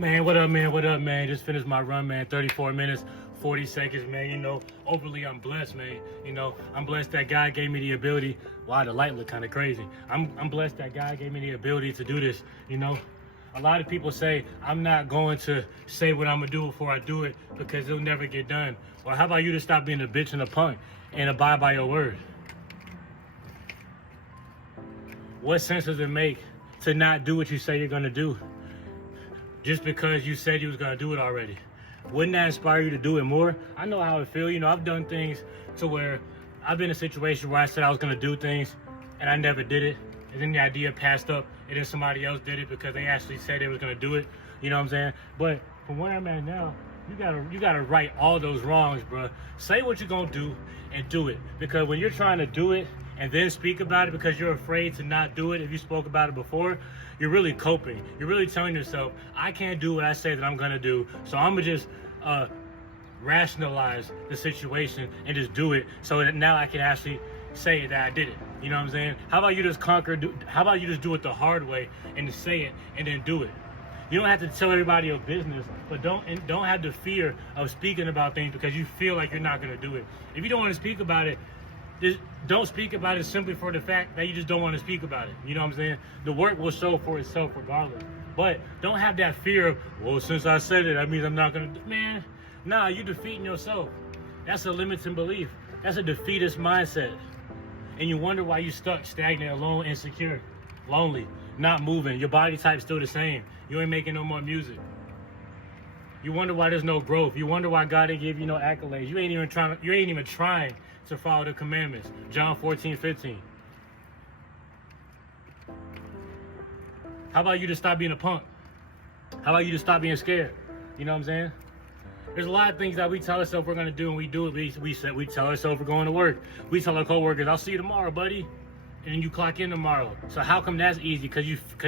Man, what up, man? What up, man? Just finished my run, man. 34 minutes, 40 seconds, man. You know, overly, I'm blessed, man. You know, I'm blessed that God gave me the ability. Wow, the light look kind of crazy. I'm blessed that God gave me the ability to do this. You know, a lot of people say I'm not going to say what I'm gonna do before I do it because it'll never get done. Well, how about you to stop being a bitch and a punk and abide by your word? What sense does it make to not do what you say you're gonna do just because you said you was gonna do it already? Wouldn't that inspire you to do it more? I know how it feels. You know, I've done things to where I've been in a situation where I said I was gonna do things and I never did it. And then the idea passed up and then somebody else did it because they actually said they was gonna do it. You know what I'm saying? But from where I'm at now, you gotta right all those wrongs, bro. Say what you're gonna do and do it. Because when you're trying to do it and then speak about it because you're afraid to not do it if you spoke about it before, you're really coping. You're really telling yourself, I can't do what I say that I'm gonna do, so I'm gonna just rationalize the situation and just do it so that now I can actually say that I did it. You know what I'm saying? How about you just how about you just do it the hard way and just say it and then do it? You don't have to tell everybody your business, but don't have the fear of speaking about things because you feel like you're not gonna do it. If you don't want to speak about it, just don't speak about it simply for the fact that you just don't want to speak about it. You know what I'm saying? The work will show for itself regardless. But don't have that fear of, well, since I said it, that means I'm not going to. Man, nah, you're defeating yourself. That's a limiting belief. That's a defeatist mindset. And you wonder why you're stuck, stagnant, alone, insecure, lonely, not moving. Your body type's still the same. You ain't making no more music. You wonder why there's no growth. You wonder why God didn't give you no accolades. You ain't even trying to follow the commandments. John 14:15. How about you to stop being a punk? How about you to stop being scared? You know what I'm saying? There's a lot of things that we tell ourselves we're gonna do and we do it. We tell ourselves we're going to work. We tell our coworkers, I'll see you tomorrow, buddy. And then you clock in tomorrow. So how come that's easy? Because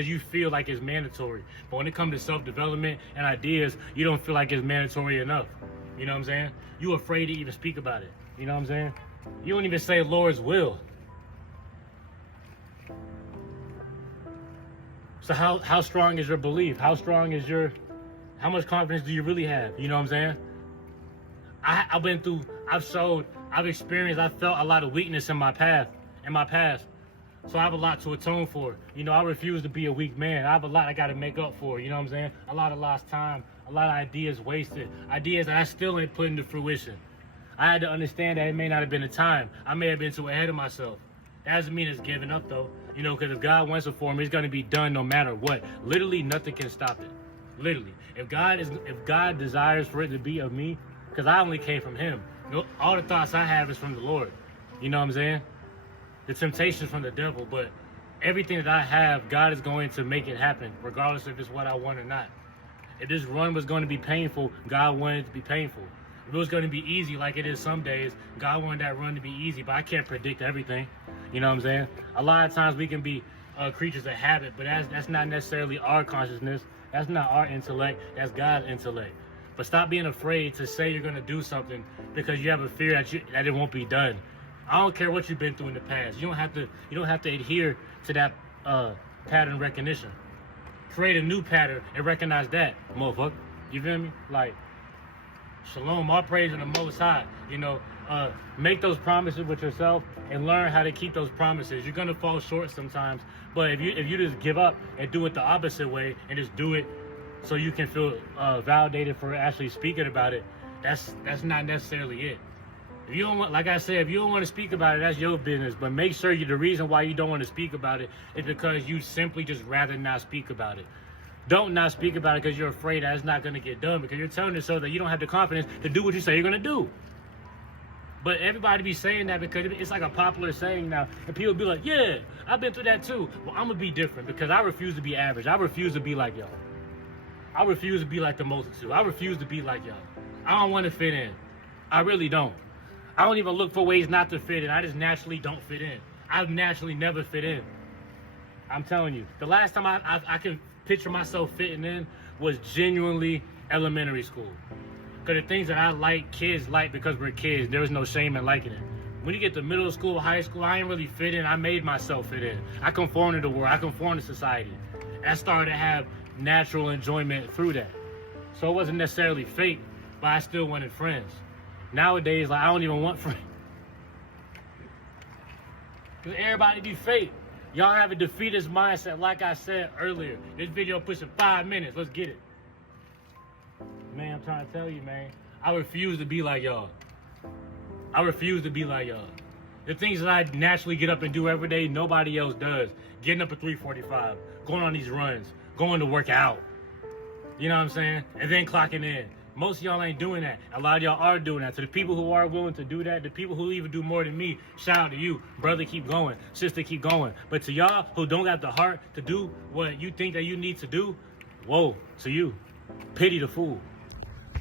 you feel like it's mandatory. But when it comes to self-development and ideas, you don't feel like it's mandatory enough. You know what I'm saying? You're afraid to even speak about it. You know what I'm saying? You don't even say Lord's will. So how strong is your belief? How much confidence do you really have? You know what I'm saying? I've experienced, I've felt a lot of weakness in my past. So I have a lot to atone for. You know, I refuse to be a weak man. I have a lot I got to make up for. You know what I'm saying? A lot of lost time, a lot of ideas wasted, ideas that I still ain't put into fruition. I had to understand that it may not have been the time. I may have been too ahead of myself. That doesn't mean it's giving up though. You know, because if God wants it for me, it's going to be done no matter what. Literally nothing can stop it. Literally. If God desires for it to be of me, because I only came from him. You know, all the thoughts I have is from the Lord. You know what I'm saying? The temptation's from the devil, but everything that I have, God is going to make it happen, regardless if it's what I want or not. If this run was going to be painful, God wanted it to be painful. If it was going to be easy like it is some days, God wanted that run to be easy, but I can't predict everything. You know what I'm saying? A lot of times we can be creatures of habit, but that's not necessarily our consciousness. That's not our intellect. That's God's intellect. But stop being afraid to say you're going to do something because you have a fear that it won't be done. I don't care what you've been through in the past. You don't have to adhere to that pattern recognition. Create a new pattern and recognize that, motherfucker. You feel me? Like, shalom, all praise to the Most High. You know, make those promises with yourself and learn how to keep those promises. You're gonna fall short sometimes, but if you just give up and do it the opposite way and just do it so you can feel validated for actually speaking about it, that's not necessarily it. If you don't want, like I said, if you don't want to speak about it, that's your business. But make sure the reason why you don't want to speak about it is because you simply just rather not speak about it. Don't not speak about it because you're afraid that it's not going to get done, because you're telling yourself that you don't have the confidence to do what you say you're going to do. But everybody be saying that because it's like a popular saying now. And people be like, yeah, I've been through that too. Well, I'm going to be different because I refuse to be average. I refuse to be like y'all. I refuse to be like the multitude. I refuse to be like y'all. I don't want to fit in. I really don't. I don't even look for ways not to fit in. I just naturally don't fit in. I've naturally never fit in. I'm telling you. The last time I can picture myself fitting in was genuinely elementary school. Because the things that I like, kids like because we're kids. There was no shame in liking it. When you get to middle school, high school, I ain't really fit in. I made myself fit in. I conform to the world. I conform to society. And I started to have natural enjoyment through that. So it wasn't necessarily fake, but I still wanted friends. Nowadays, like, I don't even want friends. Because everybody be fake. Y'all have a defeatist mindset, like I said earlier. This video pushing 5 minutes. Let's get it. Man, I'm trying to tell you, man. I refuse to be like y'all. I refuse to be like y'all. The things that I naturally get up and do every day, nobody else does. Getting up at 3:45, going on these runs, going to work out. You know what I'm saying? And then clocking in. Most of y'all ain't doing that. A lot of y'all are doing that. So the people who are willing to do that, the people who even do more than me, shout out to you. Brother, keep going. Sister, keep going. But to y'all who don't got the heart to do what you think that you need to do, whoa, to you. Pity the fool.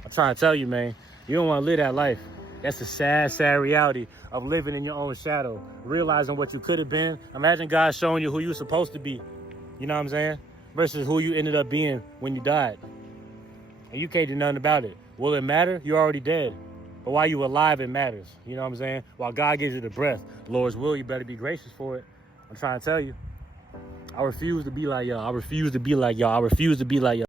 I'm trying to tell you, man, you don't want to live that life. That's the sad, sad reality of living in your own shadow, realizing what you could have been. Imagine God showing you who you were supposed to be, you know what I'm saying, versus who you ended up being when you died. And you can't do nothing about it. Will it matter? You're already dead. But while you alive, it matters. You know what I'm saying? While God gives you the breath, Lord's will, you better be gracious for it. I'm trying to tell you. I refuse to be like y'all. I refuse to be like y'all. I refuse to be like y'all.